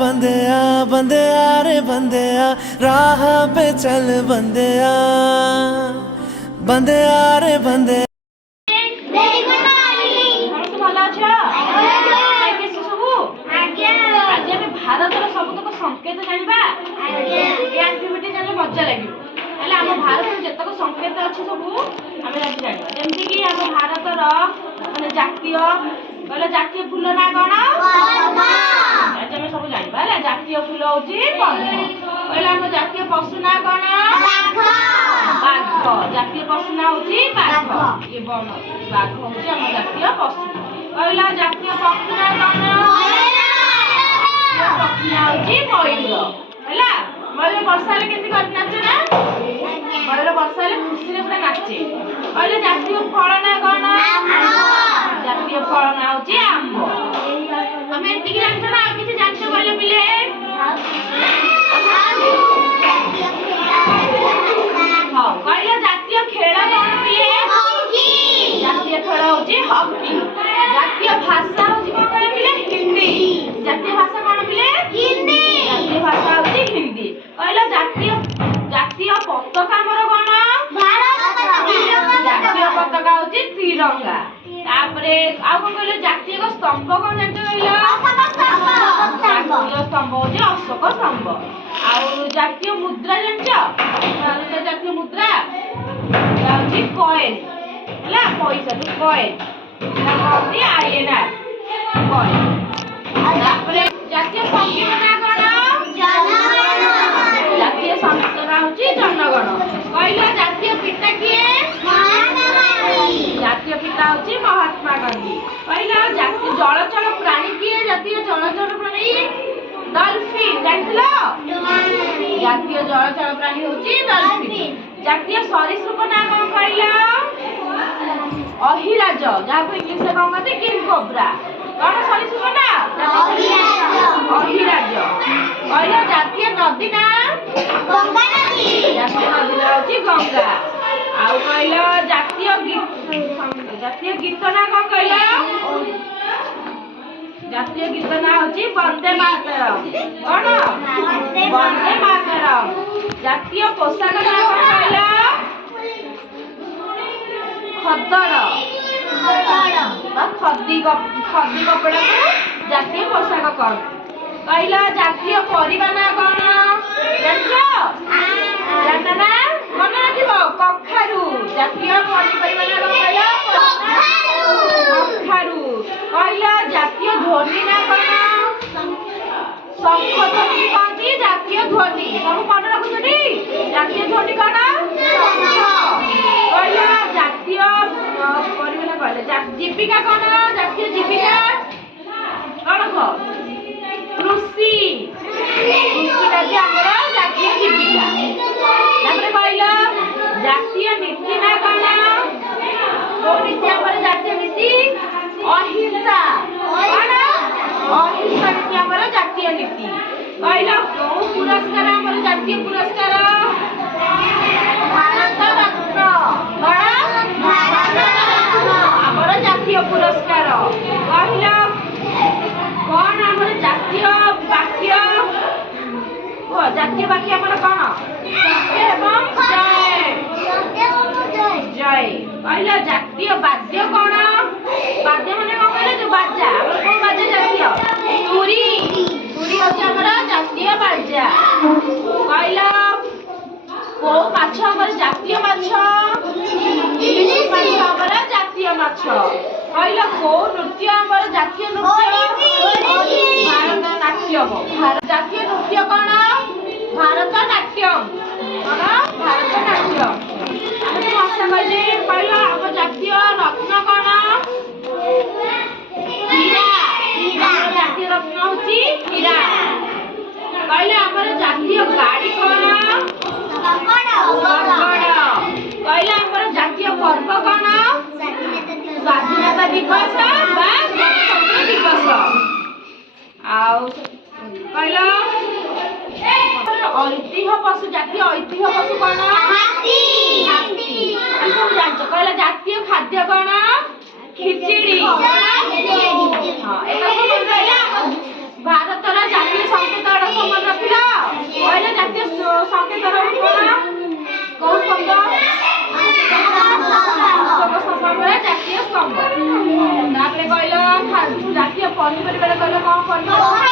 बंदेया बंदेया रे बंदेया राह पे चल बंदेया बंदेया रे बंदे भारतर सबुतक संकेत जानिबा ए एक्टिविटी जानिले मजा लागियो हेले हम भारत जतक संकेत अछि सबु हमें आज जानिबा जेमति कि हम भारतर माने जातीय फूल ना कोन पद्म आज हम सब जानिबा हेले जातीय फूल होची पद्म कहला हम जातीय पशु ना कोन बाघ जातीय पशु ना होची बाघ ये बाघ होची हम जातीय पशु कहला जातीय पक्षी ना कोन मयूर है मयूर वर्षा केमती नाचे ना मयूर वर्षा खुशी पूरा नाचे कहले जातीय फल ना कौन जातीय फल ना हूँ आंब तुम एति जान ना किसी जान कहले पिले हाँ कहले जातीय खेल कौन पिले जातीय खेल हूँ हॉकी जातीय भाषा हूँ कौन कहले पिले हिंदी जातीय भाषा कौन पिले हिंदी जातीय भाषा हूँ हिंदी कहला जातीय पताका मोर कौन भारत जातीय पताका हूँ तिरंगा तापरे आ कोन कहले जातीय स्तंभ कौन जानते कहला जातीय स्तंभ हूँ अशोक स्तंभ आ जातीय मुद्रा जानछ जातीय मुद्रा हूँ कॉइन हैला पैसा तो कॉइन कहती आईएनआर कॉइन तापरे जातीय संगीत ना कोन जातीय संगीत ना होची जनगण कहला जातीय पिता किए महात्मा गांधी जातीय पिता होची महात्मा गांधी कहला जातीय जलचर प्राणी किए जातीय जलचर प्राणी डॉल्फिन जानथिलो जातीय जलचर प्राणी होची डॉल्फिन जातीय सरीसृप ना कोन कहला अहिराज जाको इंग्लिश में कोन कहते किंग कोब्रा कौन सरीसृप ना अहिराज कहला जातीय नदी ना गंगा नदी जातीय नदी ना होची गंगा आउ कहला जातीय गीत ना कोन कहला जातीय गीत ना होची वंदे मातरम कौन वंदे मातरम जातीय पोशाक ना कोन कहला खद्दर खद्दी कपड़ा को जातीय पोशाक कौन कहला जातीय परिबा ना कौन जानना ना मन रखिबो कखारु जातीय परिबा ना कौन कहला कखारु कहला जातीय ध्वनि ना कौन शंख ध्वनि कहती जातीय ध्वनि सब मन रखुछनी जातीय ध्वनि कौन कहला जातीय परिबा ना कहला जीविका कौन जातीय जीविका कौन को कृषि कृषि हमरा जातीय जीविका तापर कहला जातीय नीति ना कौन को नीति हमरा जातीय नीति अहिंसा कौन अहिंसा नीति हमरा जातीय नीति कहला को पुरस्कार हमरा जातीय पुरस्कार भारत रत्न हमरा जातीय पुरस्कार कहला कौन हमर जातीय वाक्य ओ जातीय वाक्य हमर कौन सत्य एवं जय जय कहला जातीय वाद्य कौन वाद्य माने कौन कहले जो बाजा हमर कोन बाजा जातीय तुरी तुरी होची हमर जातीय बाजा कहला को माछ हमर जातीय माछ इलिश माछ हमर जातीय माछ कहला को नृत्य हमर जातीय नृत्य भारत नाट्यम जातीय नृत्य कौन भारत नाट्यम कौन भारत नाट्यम हम भाषा कहले कहला हम जातीय रत्न कौन हीरा जातीय रत्न होची हीरा कहला हमर जातीय गाड़ी कौन कहला हमर जातीय पर्व कौन स्वाधीनता दिवस बा गणतंत्र दिवस आउ कहला ऐतिह्य पशु जातीय ऐतिह्य पशु कौन हाथी सब जानछ कहला जातीय खाद्य कौन खिचड़ी हां एटा सब कहला भारत रा जातीय ପନିପରିବାରେ କହିଲେ କଣ କରିବା?